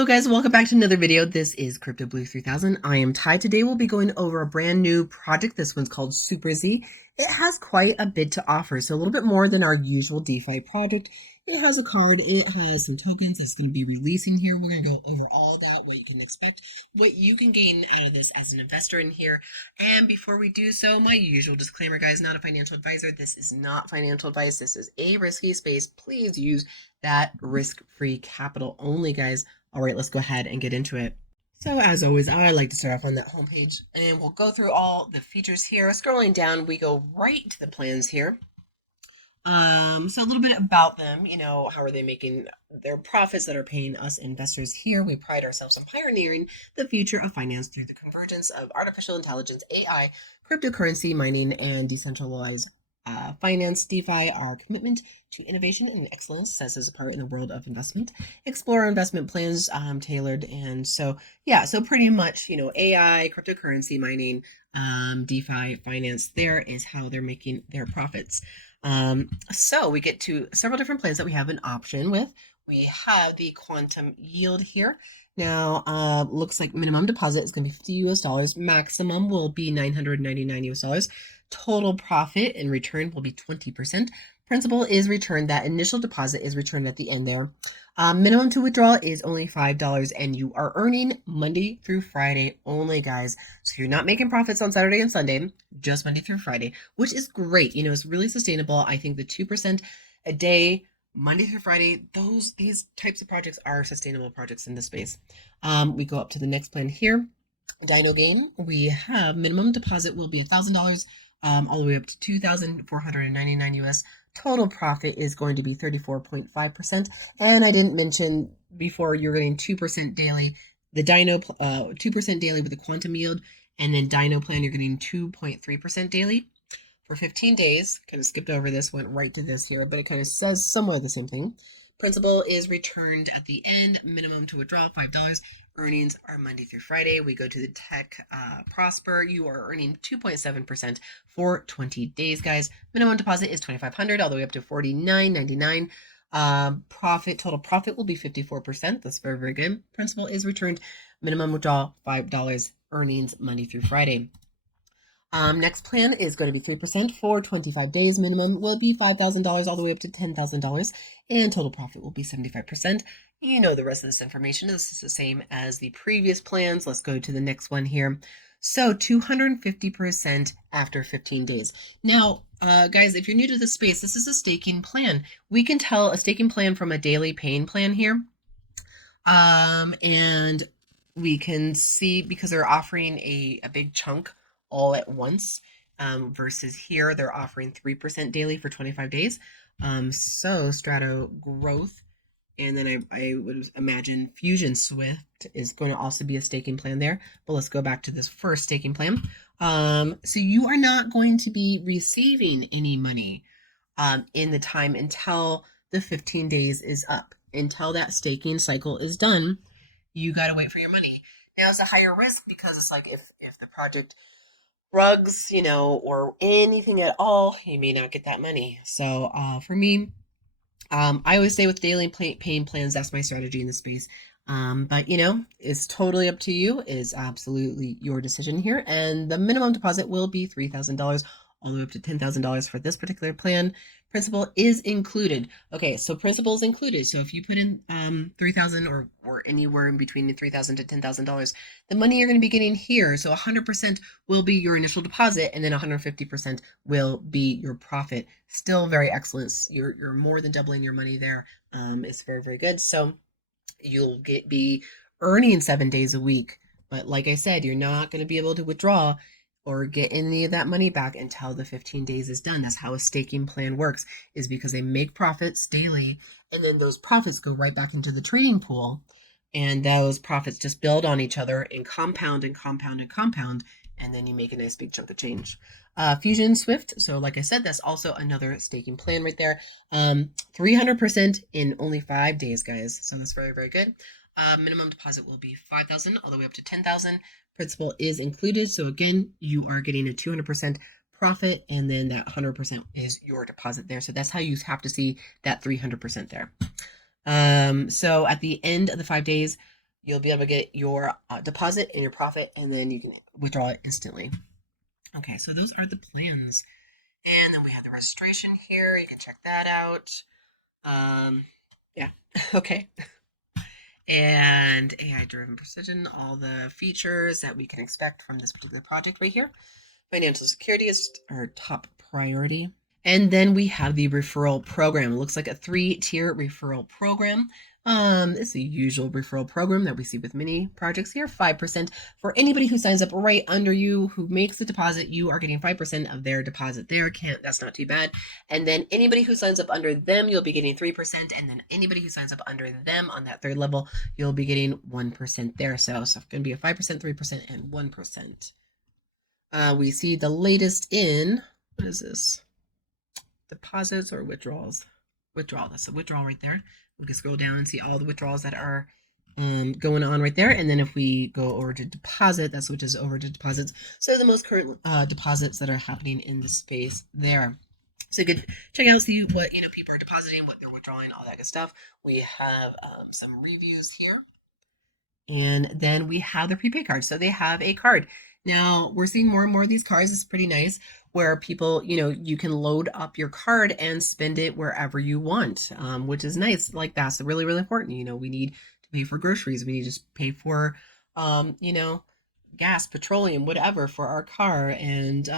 Hello guys, welcome back to another video. This is Crypto Blue 3000. I am Ty. Today we'll be going over a brand new project. This one's called Super Z. It has quite a bit to offer, so a little bit more than our usual DeFi project. It has a card, it has some tokens that's going to be releasing here. We're going to go over all of that, what you can expect, what you can gain out of this as an investor in here. And before we do so, my usual disclaimer, guys, not a financial advisor. This is not financial advice. This is a risky space. Please use that risk-free capital only, guys. All right, let's go ahead and get into it. So as always, I like to start off on that homepage and we'll go through all the features here. Scrolling down, we go right to the plans here. So a little bit about them, how are they making their profits that are paying us investors here? We pride ourselves on pioneering the future of finance through the convergence of artificial intelligence, AI, cryptocurrency, mining, and decentralized finance. DeFi, our commitment to innovation and excellence sets us apart in the world of investment. Explore investment plans tailored. And so pretty much, AI, cryptocurrency, mining, DeFi, finance, there is how they're making their profits. So we get to several different plans that we have an option with. We have the quantum yield here. Now, looks like minimum deposit is going to be $50 US. Maximum will be $999 US. Total profit in return will be 20%. Principal is returned. That initial deposit is returned at the end there. Minimum to withdraw is only $5, and you are earning Monday through Friday only, guys. So you're not making profits on Saturday and Sunday, just Monday through Friday, which is great. It's really sustainable. I think the 2% a day, Monday through Friday, these types of projects are sustainable projects in this space. We go up to the next plan here. Dino Game, we have minimum deposit will be $1,000, all the way up to $2,499 US. Total profit is going to be 34.5%. And I didn't mention before, you're getting 2% daily. The Dino 2% daily with the quantum yield, and then Dino plan you're getting 2.3% daily for 15 days. Kind of skipped over this, went right to this here, but it kind of says somewhat the same thing. Principal is returned at the end. Minimum to withdraw $5. Earnings are Monday through Friday. We go to the Tech Prosper. You are earning 2.7% for 20 days, guys. Minimum deposit is $2,500 all the way up to $49.99. Total profit will be 54%. That's very, very good. Principal is returned. Minimum withdrawal $5. Earnings Monday through Friday. Next plan is going to be 3% for 25 days. Minimum will be $5,000 all the way up to $10,000, and total profit will be 75%. You know the rest of this information. This is the same as the previous plans. Let's go to the next one here. So 250% after 15 days. Now, guys, if you're new to this space, this is a staking plan. We can tell a staking plan from a daily paying plan here. And we can see, because they're offering a big chunk all at once, versus here they're offering 3% daily for 25 days. So Strato Growth, and then I would imagine Fusion Swift is going to also be a staking plan there. But let's go back to this first staking plan. So you are not going to be receiving any money in the time until the 15 days is up. Until that staking cycle is done, you got to wait for your money. Now it's a higher risk because it's like if the project rugs, or anything at all, you may not get that money. So for me, I always stay with daily paying plans. That's my strategy in the space. But it's totally up to you. It is absolutely your decision here. And the minimum deposit will be $3,000 all the way up to $10,000 for this particular plan. Principal is included. Okay, so principal is included. So if you put in $3,000 or anywhere in between $3,000 to $10,000, the money you're going to be getting here, so 100% will be your initial deposit, and then 150% will be your profit. Still very excellent. You're more than doubling your money there. It's very, very good. So you'll be earning 7 days a week, but like I said, you're not going to be able to withdraw or get any of that money back until the 15 days is done. That's how a staking plan works, is because they make profits daily, and then those profits go right back into the trading pool, and those profits just build on each other and compound and compound and compound, and then you make a nice big chunk of change. Fusion Swift, so like I said, that's also another staking plan right there. 300% in only 5 days, guys. So that's very, very good. Minimum deposit will be $5,000 all the way up to $10,000. Principal is included. So again, you are getting a 200% profit, and then that 100% is your deposit there. So that's how you have to see that 300% there. So at the end of the 5 days, you'll be able to get your deposit and your profit, and then you can withdraw it instantly. Okay, so those are the plans. And then we have the registration here. You can check that out. Yeah, okay. And AI driven precision, all the features that we can expect from this particular project right here. Financial security is our top priority. And then we have the referral program. It looks like a 3-tier referral program. It's the usual referral program that we see with many projects here. 5% for anybody who signs up right under you, who makes the deposit. You are getting 5% of their deposit there. That's not too bad. And then anybody who signs up under them, you'll be getting 3%. And then anybody who signs up under them on that third level, you'll be getting 1% there. So it's going to be a 5%, 3%, and 1%. We see the latest in, what is this? Deposits or withdrawals? Withdrawal. That's a withdrawal right there. We can scroll down and see all the withdrawals that are going on right there. And then if we go over to deposit, that switches over to deposits. So the most current deposits that are happening in the space there. So you could check out, see what people are depositing, what they're withdrawing, all that good stuff. We have some reviews here. And then we have the prepaid card. So they have a card. Now we're seeing more and more of these cards. It's pretty nice where people, you can load up your card and spend it wherever you want, which is nice. Like that's really, really important. We need to pay for groceries. We need to pay for, gas, petroleum, whatever for our car and,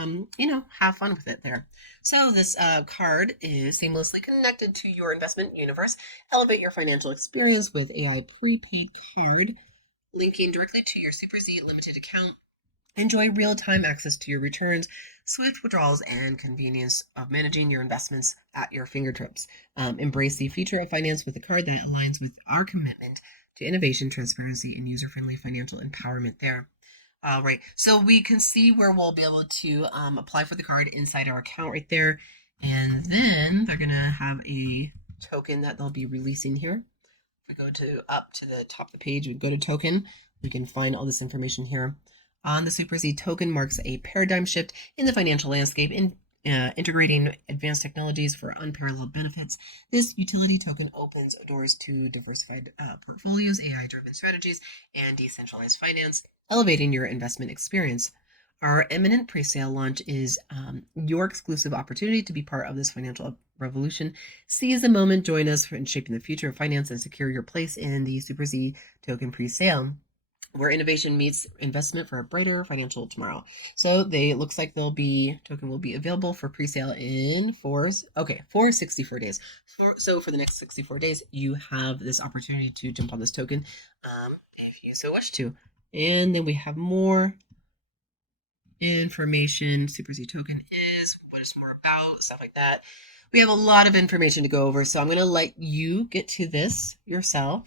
have fun with it there. So this card is seamlessly connected to your investment universe. Elevate your financial experience with AI prepaid card, linking directly to your Super Z limited account. Enjoy real-time access to your returns, swift withdrawals, and convenience of managing your investments at your fingertips. Embrace the future of finance with a card that aligns with our commitment to innovation, transparency, and user-friendly financial empowerment there. All right, so we can see where we'll be able to apply for the card inside our account right there. And then they're going to have a token that they'll be releasing here. If we go up to the top of the page, we go to token, we can find all this information here. On the Super Z token marks a paradigm shift in the financial landscape in integrating advanced technologies for unparalleled benefits. This utility token opens doors to diversified portfolios, AI-driven strategies, and decentralized finance, elevating your investment experience. Our imminent pre-sale launch is your exclusive opportunity to be part of this financial revolution. Seize the moment, join us in shaping the future of finance, and secure your place in the Super Z token pre-sale, where innovation meets investment for a brighter financial tomorrow. So looks like token will be available for pre-sale in for 64 days. So for the next 64 days, you have this opportunity to jump on this token if you so wish to. And then we have more information. Super Z token is, what it's more about, stuff like that. We have a lot of information to go over, so I'm going to let you get to this yourself.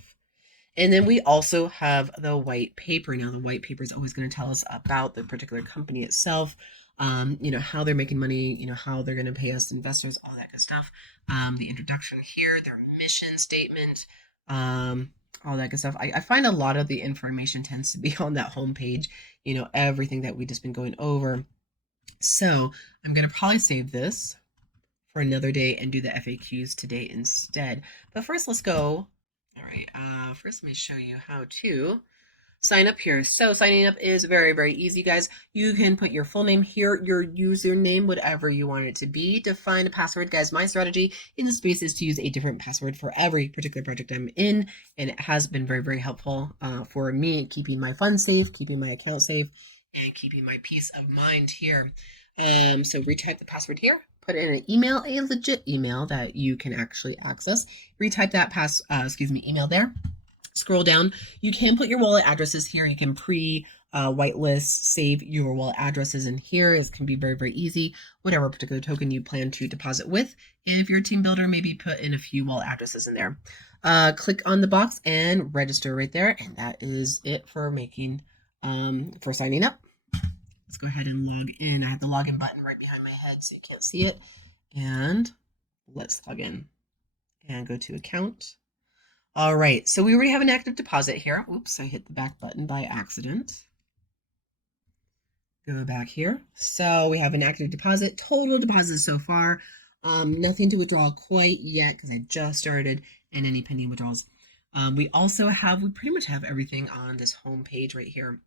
And then we also have the white paper. Now, the white paper is always going to tell us about the particular company itself, how they're making money, how they're going to pay us investors, all that good stuff. The introduction here, their mission statement, all that good stuff. I find a lot of the information tends to be on that homepage, everything that we've just been going over. So I'm going to probably save this for another day and do the FAQs today instead. But first, let's go. All right, first let me show you how to sign up here. So signing up is very, very easy, guys. You can put your full name here, your username, whatever you want it to be. Define a password. Guys, my strategy in the space is to use a different password for every particular project I'm in, and it has been very, very helpful for me keeping my funds safe, keeping my account safe, and keeping my peace of mind here. So retype the password here. Put in an email, a legit email that you can actually access. Retype that email there. Scroll down. You can put your wallet addresses here. You can whitelist, save your wallet addresses in here. It can be very, very easy. Whatever particular token you plan to deposit with. And if you're a team builder, maybe put in a few wallet addresses in there. Click on the box and register right there. And that is it for for signing up. Let's go ahead and log in. I have the login button right behind my head so you can't see it. And let's log in and go to account. All right, so we already have an active deposit here. Oops, I hit the back button by accident. Go back here. So we have an active deposit, total deposits so far. Nothing to withdraw quite yet because I just started, and any pending withdrawals. We pretty much have everything on this home page right here.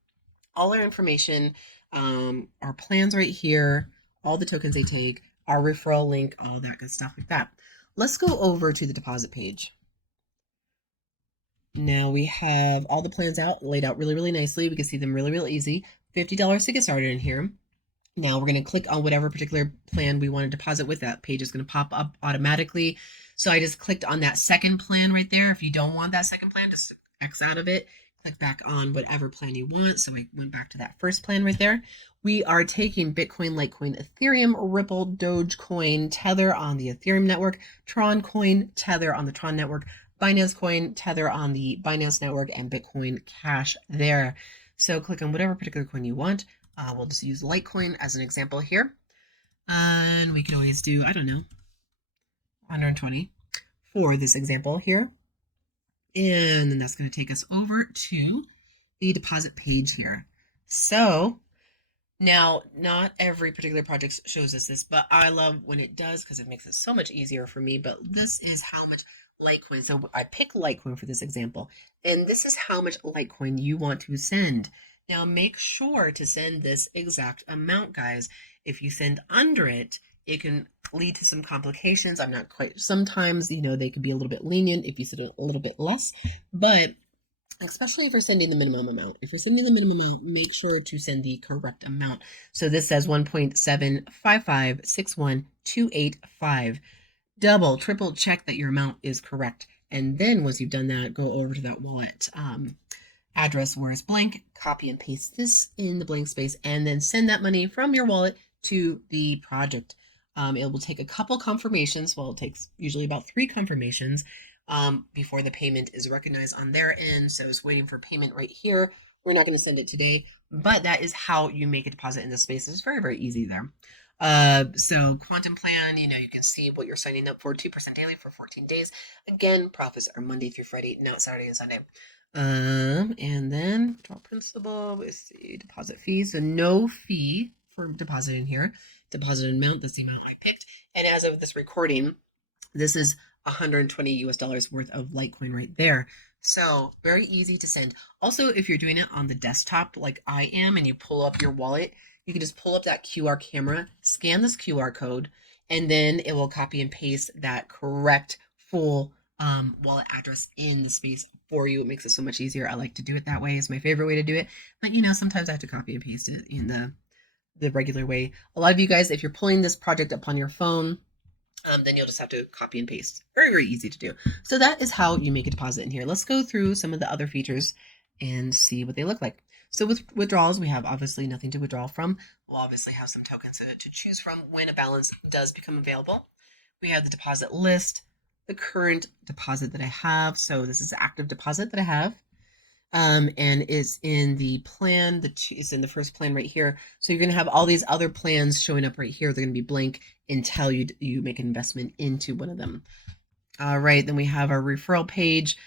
All our information, our plans right here, all the tokens they take, our referral link, all that good stuff like that. Let's go over to the deposit page. Now we have all the plans laid out really, really nicely. We can see them really, really easy. $50 to get started in here. Now we're going to click on whatever particular plan we want to deposit with. That page is going to pop up automatically. So I just clicked on that second plan right there. If you don't want that second plan, just X out of it. Click back on whatever plan you want. So I went back to that first plan right there. We are taking Bitcoin, Litecoin, Ethereum, Ripple, Dogecoin, Tether on the Ethereum network, Tron Coin, Tether on the Tron network, Binance Coin, Tether on the Binance network, and Bitcoin Cash there. So click on whatever particular coin you want. We'll just use Litecoin as an example here. And we can always do, I don't know, 120 for this example here. And then that's going to take us over to the deposit page here. So now, not every particular project shows us this, but I love when it does because it makes it so much easier for me. But this is how much Litecoin. So I pick Litecoin for this example, and this is how much Litecoin you want to send. Now, make sure to send this exact amount, guys. If you send under it, it can lead to some complications. I'm not quite, sometimes, they could be a little bit lenient if you send a little bit less, but especially if you're sending the minimum amount. If you're sending the minimum amount, make sure to send the correct amount. So this says 1.75561285. Double, triple check that your amount is correct. And then once you've done that, go over to that wallet address where it's blank, copy and paste this in the blank space, and then send that money from your wallet to the project. It will take a couple confirmations. Well, it takes usually about 3 confirmations before the payment is recognized on their end. So it's waiting for payment right here. We're not going to send it today, but that is how you make a deposit in this space. It's very, very easy there. So Quantum Plan, you can see what you're signing up for, 2% daily for 14 days. Again, profits are Monday through Friday, not Saturday and Sunday. And then withdrawal principal with the deposit fee. So no fee for depositing here. Deposit amount, that's the amount I picked. And as of this recording, this is 120 US dollars worth of Litecoin right there. So very easy to send. Also, if you're doing it on the desktop like I am and you pull up your wallet, you can just pull up that QR camera, scan this QR code, and then it will copy and paste that correct full wallet address in the space for you. It makes it so much easier. I like to do it that way. It's my favorite way to do it. But sometimes I have to copy and paste it in the regular way. A lot of you guys, if you're pulling this project up on your phone, then you'll just have to copy and paste. Very, very easy to do. So that is how you make a deposit in here. Let's go through some of the other features and see what they look like. So with withdrawals, we have obviously nothing to withdraw from. We'll obviously have some tokens to choose from when a balance does become available. We have the deposit list, the current deposit that I have. So this is the active deposit that I have. And it's in the plan, it's in the first plan right here. So you're going to have all these other plans showing up right here. They're going to be blank until you make an investment into one of them. All right, then we have our referral page.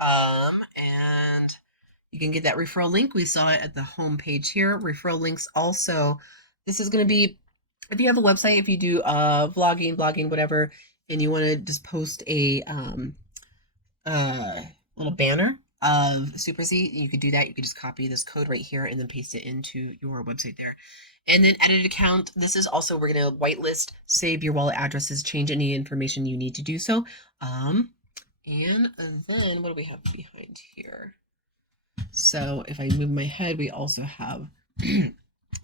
And you can get that referral link. We saw it at the home page here. Referral links also. This is going to be, if you have a website, if you do vlogging, whatever, and you want to just post a little banner of Super Z, you could do that. You could just copy this code right here and then paste it into your website there. And then edit account. This is also, we're going to whitelist, save your wallet addresses, change any information you need to do so. And then what do we have behind here? So if I move my head, we also have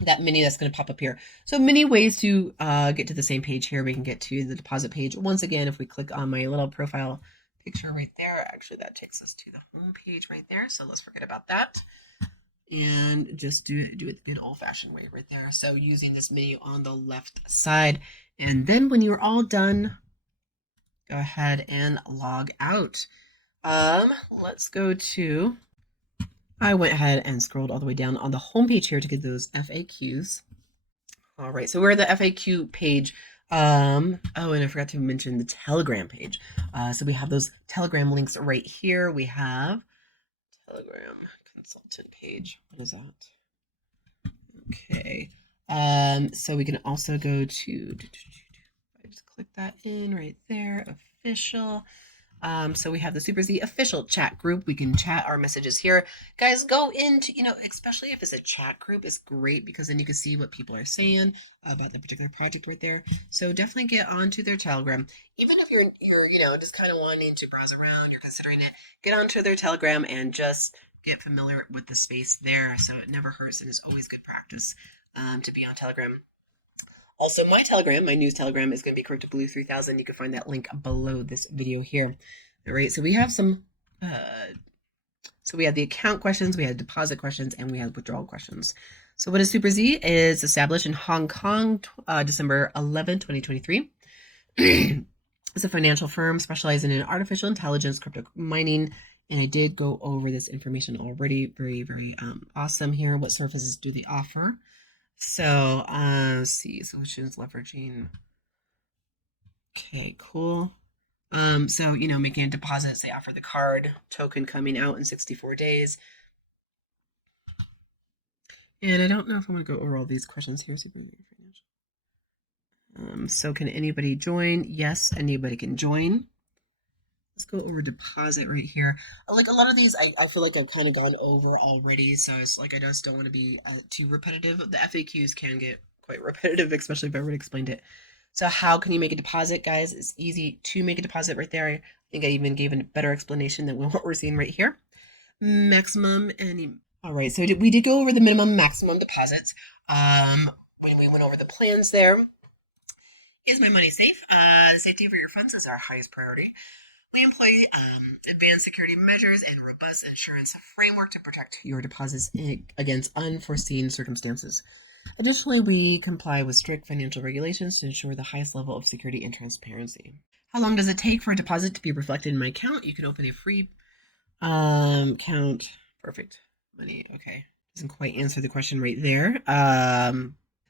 that mini that's going to pop up here. So many ways to get to the same page here. We can get to the deposit page. Once again, if we click on my little profile picture right there, actually that takes us to the home page right there. So let's forget about that and just do it the good old-fashioned way right there. So using this menu on the left side, and then when you're all done, go ahead and log out. Let's go to, I went ahead and scrolled all the way down on the home page here to get those FAQs. All right, so we're at the FAQ page. Oh, and I forgot to mention the Telegram page. So we have those Telegram links right here. We have Telegram consultant page. What is that? Okay. So we can also go to, I just click that in right there, official. So we have the Super Z official chat group. We can chat our messages here. Guys, go into, especially if it's a chat group, it's great because then you can see what people are saying about the particular project right there. So definitely get onto their Telegram. Even if you're just kind of wanting to browse around, you're considering it, get onto their Telegram and just get familiar with the space there. So it never hurts and it's always good practice to be on Telegram. Also, my Telegram, my news Telegram is going to be CryptoBlue3000. You can find that link below this video here. All right, so we have so we have the account questions, we have deposit questions, and we have withdrawal questions. So what is Super Z? Is established in Hong Kong, December 11, 2023. It's a financial firm specializing in artificial intelligence, crypto mining, and I did go over this information already. Very, very awesome here. What services do they offer? So, let's see, solutions leveraging. Okay, cool. So, making a deposit, they offer the card token coming out in 64 days. And I don't know if I'm going to go over all these questions here. So can anybody join? Yes, anybody can join. Let's go over deposit right here. Like a lot of these, I feel like I've kind of gone over already. So it's like I just don't want to be too repetitive. The FAQs can get quite repetitive, especially if I already explained it. So how can you make a deposit, guys? It's easy to make a deposit right there. I think I even gave a better explanation than what we're seeing right here. Maximum and all right. So we did go over the minimum maximum deposits. When we went over the plans there. Is my money safe? The safety of your funds is our highest priority. We employ advanced security measures and robust insurance framework to protect your deposits against unforeseen circumstances. Additionally, we comply with strict financial regulations to ensure the highest level of security and transparency. How long does it take for a deposit to be reflected in my account? You can open a free account. Perfect. Money. Okay. Doesn't quite answer the question right there.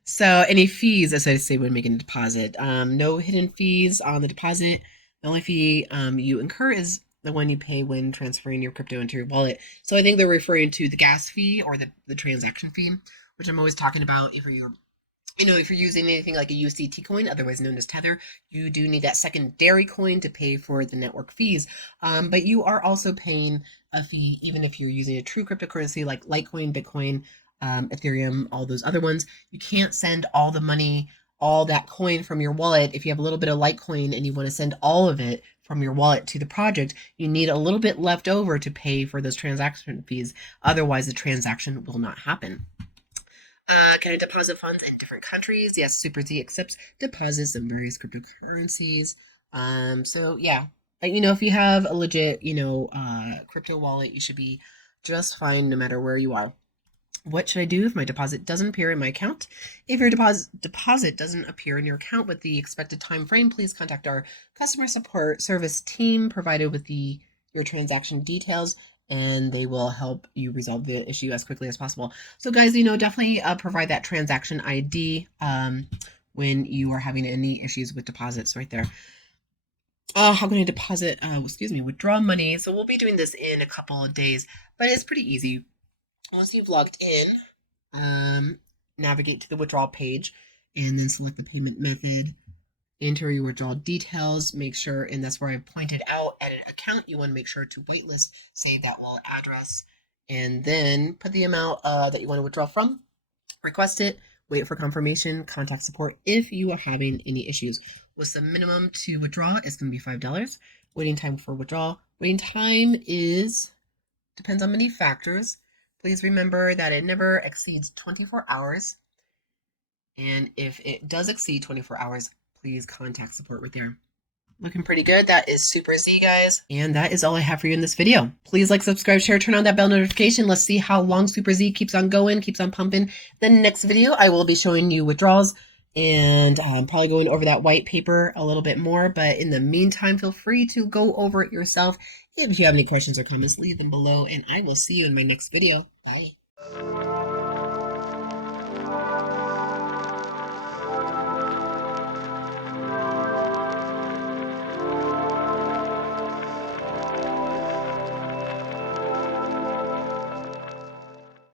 So any fees, as I say when making a deposit, no hidden fees on the deposit. The only fee you incur is the one you pay when transferring your crypto into your wallet. So I think they're referring to the gas fee or the transaction fee, which I'm always talking about. If you're using anything like a USDT coin, otherwise known as Tether, you do need that secondary coin to pay for the network fees. But you are also paying a fee even if you're using a true cryptocurrency like Litecoin, Bitcoin, Ethereum, all those other ones. You can't send all the money, all that coin from your wallet. If you have a little bit of Litecoin and you want to send all of it from your wallet to the project, you need a little bit left over to pay for those transaction fees. Otherwise, the transaction will not happen. Can I deposit funds in different countries? Yes, Super Z accepts deposits in various cryptocurrencies. So yeah, if you have a legit, crypto wallet, you should be just fine no matter where you are. What should I do if my deposit doesn't appear in my account? If your deposit doesn't appear in your account with the expected time frame, please contact our customer support service team provided with your transaction details, and they will help you resolve the issue as quickly as possible. So guys, definitely provide that transaction ID when you are having any issues with deposits right there. How can I withdraw money? So we'll be doing this in a couple of days, but it's pretty easy. Once you've logged in, navigate to the withdrawal page and then select the payment method, enter your withdrawal details, make sure, and that's where I pointed out at an account, you want to make sure to waitlist, save that wallet address, and then put the amount that you want to withdraw from, request it, wait for confirmation, contact support if you are having any issues. What's the minimum to withdraw? It's going to be $5. Waiting time for withdrawal. Waiting time depends on many factors. Please remember that it never exceeds 24 hours. And if it does exceed 24 hours, please contact support right there. Looking pretty good. That is Super Z, guys. And that is all I have for you in this video. Please like, subscribe, share, turn on that bell notification. Let's see how long Super Z keeps on going, keeps on pumping. The next video, I will be showing you withdrawals and probably going over that white paper a little bit more. But in the meantime, feel free to go over it yourself. If you have any questions or comments, leave them below, and I will see you in my next video. Bye.